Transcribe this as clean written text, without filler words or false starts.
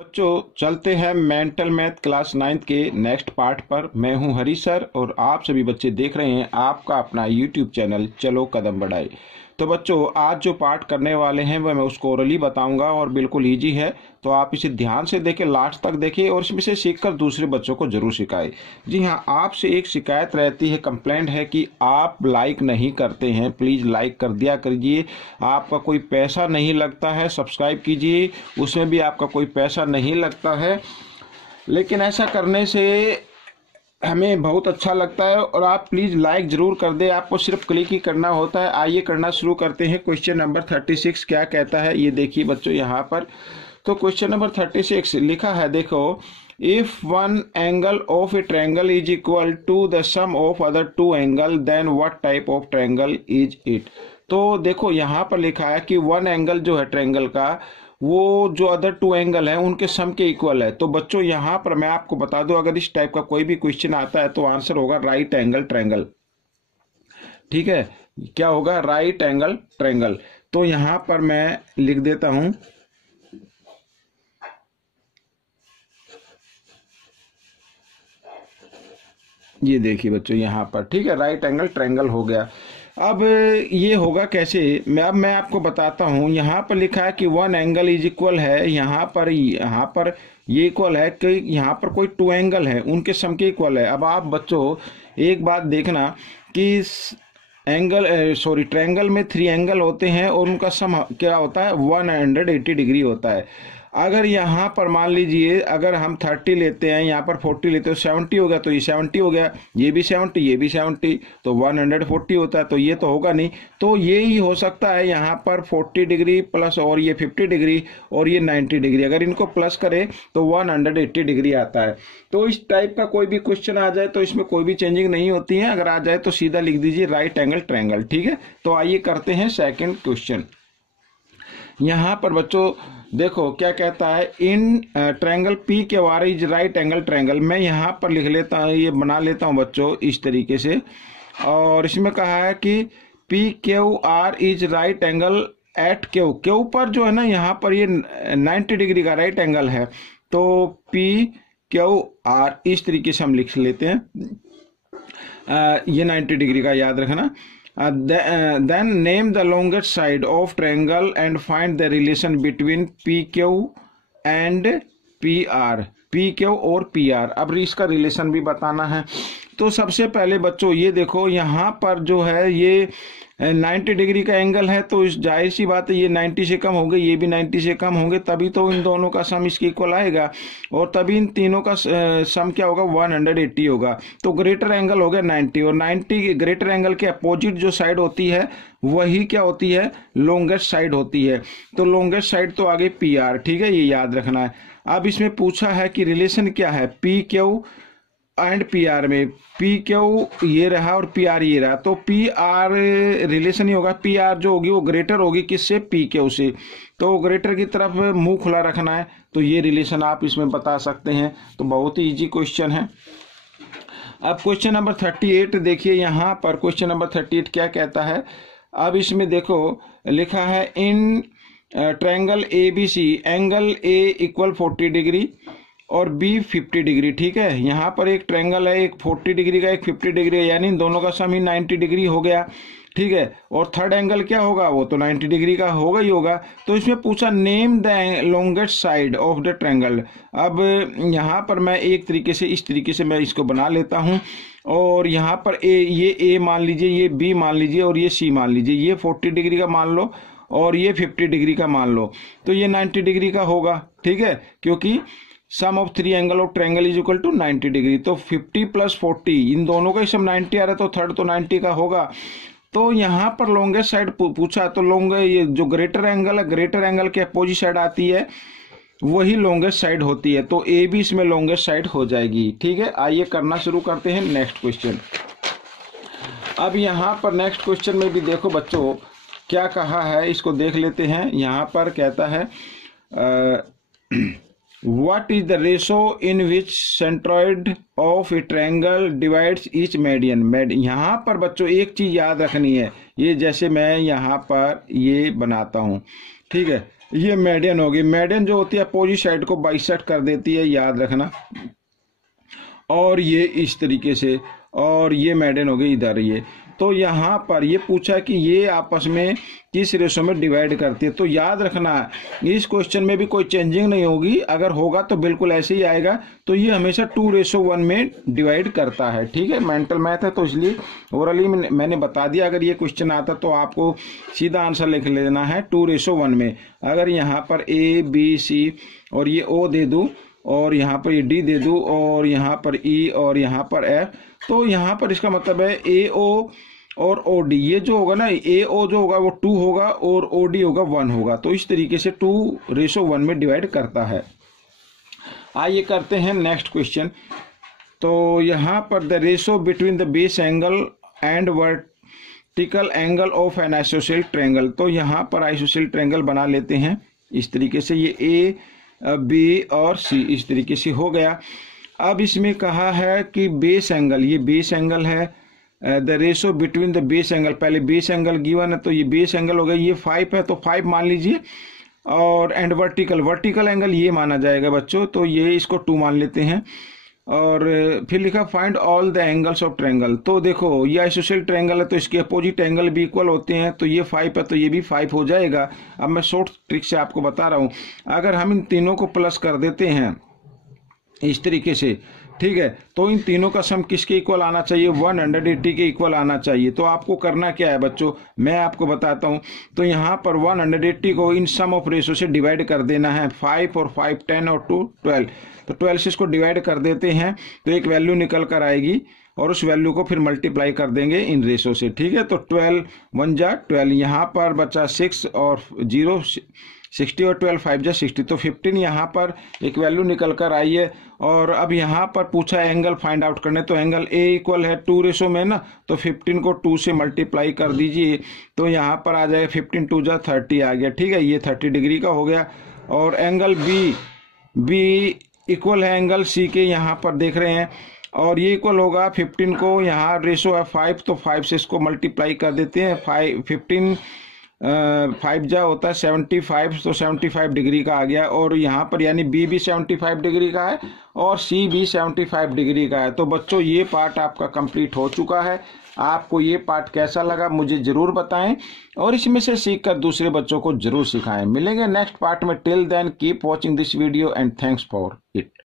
बच्चों चलते हैं मेंटल मैथ क्लास 9th के नेक्स्ट पार्ट पर। मैं हूं हरी सर और आप सभी बच्चे देख रहे हैं आपका अपना यूट्यूब चैनल चलो कदम बढ़ाए। तो बच्चों आज जो पार्ट करने वाले हैं वह मैं उसको ओरली बताऊंगा और बिल्कुल इजी है, तो आप इसे ध्यान से देखें, लास्ट तक देखें और इसमें से सीखकर दूसरे बच्चों को जरूर सिखाएं। जी हाँ, आपसे एक शिकायत रहती है, कंप्लेंट है कि आप लाइक नहीं करते हैं। प्लीज़ लाइक कर दिया करिए, आपका कोई पैसा नहीं लगता है। सब्सक्राइब कीजिए, उसमें भी आपका कोई पैसा नहीं लगता है, लेकिन ऐसा करने से हमें बहुत अच्छा लगता है और आप प्लीज़ लाइक ज़रूर कर दें। आपको सिर्फ क्लिक ही करना होता है। आइए करना शुरू करते हैं। क्वेश्चन नंबर 36 क्या कहता है ये देखिए बच्चों यहाँ पर। तो क्वेश्चन नंबर 36 लिखा है, देखो, if one angle of a triangle is equal to the sum of other two angle then what type of triangle is it. तो देखो यहाँ पर लिखा है कि वन एंगल जो है ट्रायंगल का वो जो अदर टू एंगल है उनके सम के इक्वल है। तो बच्चों यहाँ पर मैं आपको बता दूं, अगर इस टाइप का कोई भी क्वेश्चन आता है तो आंसर होगा राइट एंगल ट्रायंगल। ठीक है, क्या होगा? Right angle triangle. तो यहाँ पर मैं लिख देता हूं, ये देखिए बच्चों यहाँ पर, ठीक है, राइट एंगल ट्रायंगल हो गया। अब ये होगा कैसे, मैं आपको बताता हूँ। यहाँ पर लिखा है कि वन एंगल इज इक्वल है, यहाँ पर ये इक्वल है कि यहाँ पर कोई टू एंगल है उनके सम के इक्वल है। अब आप बच्चों एक बात देखना कि ट्रायंगल में थ्री एंगल होते हैं और उनका सम क्या होता है? 180 डिग्री होता है। अगर यहाँ पर मान लीजिए अगर हम 30 लेते हैं, यहाँ पर 40 लेते हैं, 70 हो गया, तो ये 70 हो गया, ये भी 70, ये भी 70, तो 140 होता है। तो ये तो होगा नहीं, तो ये ही हो सकता है यहाँ पर 40 डिग्री प्लस और ये 50 डिग्री और ये 90 डिग्री। अगर इनको प्लस करें तो 180 डिग्री आता है। तो इस टाइप का कोई भी क्वेश्चन आ जाए तो इसमें कोई भी चेंजिंग नहीं होती है। अगर आ जाए तो सीधा लिख दीजिए राइट एंगल ट्रायंगल। ठीक है, तो आइए करते हैं सेकेंड क्वेश्चन। यहाँ पर बच्चों देखो क्या कहता है, in triangle P Q R is right angle triangle. मैं यहाँ पर लिख लेता हूँ, ये बना लेता हूँ बच्चों इस तरीके से। और इसमें कहा है कि P Q R is right angle at Q पर जो है ना, यहाँ पर ये 90 डिग्री का राइट एंगल है। तो पी क्यू आर इस तरीके से हम लिख लेते हैं। ये 90 डिग्री का याद रखना। Then name the longest side of triangle and find the relation between PQ and PR। PQ और PR, अब इसका रिलेशन भी बताना है। तो सबसे पहले बच्चों ये देखो, यहाँ पर जो है ये 90 डिग्री का एंगल है, तो इस जाहिर सी बात है ये 90 से कम होंगे, ये भी 90 से कम होंगे, तभी तो इन दोनों का सम इसके इक्वल आएगा और तभी इन तीनों का सम क्या होगा? 180 होगा। तो ग्रेटर एंगल हो गया 90 और 90 ग्रेटर एंगल के अपोजिट जो साइड होती है वही क्या होती है? लॉन्गेस्ट साइड होती है। तो लॉन्गेस्ट साइड तो आगे पी आर। ठीक है, ये याद रखना है। अब इसमें पूछा है कि रिलेशन क्या है P Q and P R में। पी क्यू ये रहा और पी आर ये रहा, तो पी आर रिलेशन ही होगा। पी आर जो होगी वो ग्रेटर होगी किससे? पी क्यू से। तो ग्रेटर की तरफ मुंह खुला रखना है, तो ये रिलेशन आप इसमें बता सकते हैं। तो बहुत ही इजी क्वेश्चन है। अब क्वेश्चन नंबर 38 देखिए, यहाँ पर क्वेश्चन नंबर 38 क्या कहता है। अब इसमें देखो लिखा है, in triangle A B C angle A equal 40 degree और बी 50 डिग्री। ठीक है, यहाँ पर एक ट्रायंगल है, एक 40 डिग्री का, एक 50 डिग्री है, यानी इन दोनों का सम ही 90 डिग्री हो गया। ठीक है, और थर्ड एंगल क्या होगा? वो तो 90 डिग्री का होगा ही होगा। तो इसमें पूछा name the longest side of the triangle. अब यहाँ पर मैं एक तरीके से इस तरीके से मैं इसको बना लेता हूँ और यहाँ पर ये ए मान लीजिए, ये बी मान लीजिए और ये सी मान लीजिए। ये 40 डिग्री का मान लो और ये 50 डिग्री का मान लो, तो ये 90 डिग्री का होगा। ठीक है, क्योंकि sum of three angle of triangle is equal to 90 degree. तो 50 प्लस 40 इन दोनों का ही सम 90 आ रहा है, तो थर्ड तो 90 का होगा। तो यहाँ पर लॉन्गेस्ट साइड पूछा, तो ये जो ग्रेटर एंगल है, ग्रेटर एंगल के अपोजिट साइड आती है वही लॉन्गेस्ट साइड होती है। तो ए भी इसमें लॉन्गेस्ट साइड हो जाएगी। ठीक है, आइए करना शुरू करते हैं नेक्स्ट क्वेश्चन। अब यहाँ पर नेक्स्ट क्वेश्चन में भी देखो बच्चों क्या कहा है, इसको देख लेते हैं। यहाँ पर कहता है What is the ratio in which centroid of a triangle divides each median? यहाँ पर बच्चों एक चीज याद रखनी है, ये जैसे मैं यहाँ पर ये बनाता हूँ, ठीक है, ये मेडियन होगी। मेडियन जो होती है अपोजिट साइड को बाइसेक्ट कर देती है, याद रखना। और ये इस तरीके से, और ये मेडियन हो गई इधर ये। तो यहाँ पर ये पूछा कि ये आपस में किस रेशो में डिवाइड करती है। तो याद रखना इस क्वेश्चन में भी कोई चेंजिंग नहीं होगी, अगर होगा तो बिल्कुल ऐसे ही आएगा। तो ये हमेशा 2:1 में डिवाइड करता है, ठीक है। मेंटल मैथ है तो इसलिए ओरली मैंने बता दिया। अगर ये क्वेश्चन आता तो आपको सीधा आंसर लिख लेना है 2:1 में। अगर यहाँ पर A B C और ये O दे दूँ, और यहाँ पर ये D दे दूँ, और यहाँ पर E और यहाँ पर F, तो यहाँ पर इसका मतलब है AO और OD। ये जो होगा ना, AO जो होगा वो 2 होगा और OD होगा 1 होगा। तो इस तरीके से 2:1 में डिवाइड करता है। आइए करते हैं नेक्स्ट क्वेश्चन। तो यहाँ पर the ratio between the base angle and vertical angle of N isosceles triangle. तो यहाँ पर आइसोसेलेस ट्रायंगल बना लेते हैं इस तरीके से। ये A B और C इस तरीके से हो गया। अब इसमें कहा है कि बेस एंगल, ये बेस एंगल है, the ratio between the base angle, पहले बेस एंगल गिवन है तो ये बेस एंगल हो गया, ये 5 है तो 5 मान लीजिए, और एंड वर्टिकल एंगल ये माना जाएगा बच्चों, तो ये इसको 2 मान लेते हैं। और फिर लिखा find all the angles of triangle. तो देखो ये आइसोसेलेस ट्रायंगल है तो इसके अपोजिट एंगल भी इक्वल होते हैं, तो ये 5 है तो ये भी 5 हो जाएगा। अब मैं शॉर्ट ट्रिक से आपको बता रहा हूँ, अगर हम इन तीनों को प्लस कर देते हैं इस तरीके से, ठीक है, तो इन तीनों का सम किसके इक्वल आना चाहिए, 180 के इक्वल आना चाहिए। तो आपको करना क्या है बच्चों, मैं आपको बताता हूं। तो यहाँ पर 180 को इन सम ऑफ रेशो से डिवाइड कर देना है। 5 और 5 10 और 2 12, तो 12 से इसको डिवाइड कर देते हैं तो एक वैल्यू निकल कर आएगी, और उस वैल्यू को फिर मल्टीप्लाई कर देंगे इन रेशो से, ठीक है। तो 12 1 जा 12, यहाँ पर बचा 6 और 0 60 और 12 5 जा 60, तो 15 यहाँ पर एक वैल्यू निकल कर आई है। और अब यहाँ पर पूछा एंगल फाइंड आउट करने, तो एंगल A इक्वल है 2 रेशो में ना, तो 15 को 2 से मल्टीप्लाई कर दीजिए, तो यहाँ पर आ जाएगा 15 2 जा 30 आ गया, ठीक है, ये 30 डिग्री का हो गया। और एंगल B इक्वल है एंगल C के, यहाँ पर देख रहे हैं, और ये इक्वल होगा 15 को, यहाँ रेशो है 5 तो 5 से इसको मल्टीप्लाई कर देते हैं। 15 5 जा होता है 75, तो 75 डिग्री का आ गया। और यहाँ पर यानी B भी 75 डिग्री का है और C भी 75 डिग्री का है। तो बच्चों ये पार्ट आपका कंप्लीट हो चुका है। आपको ये पार्ट कैसा लगा मुझे जरूर बताएं, और इसमें से सीखकर दूसरे बच्चों को जरूर सिखाएं। मिलेंगे नेक्स्ट पार्ट में। Till then keep watching this video and thanks for it.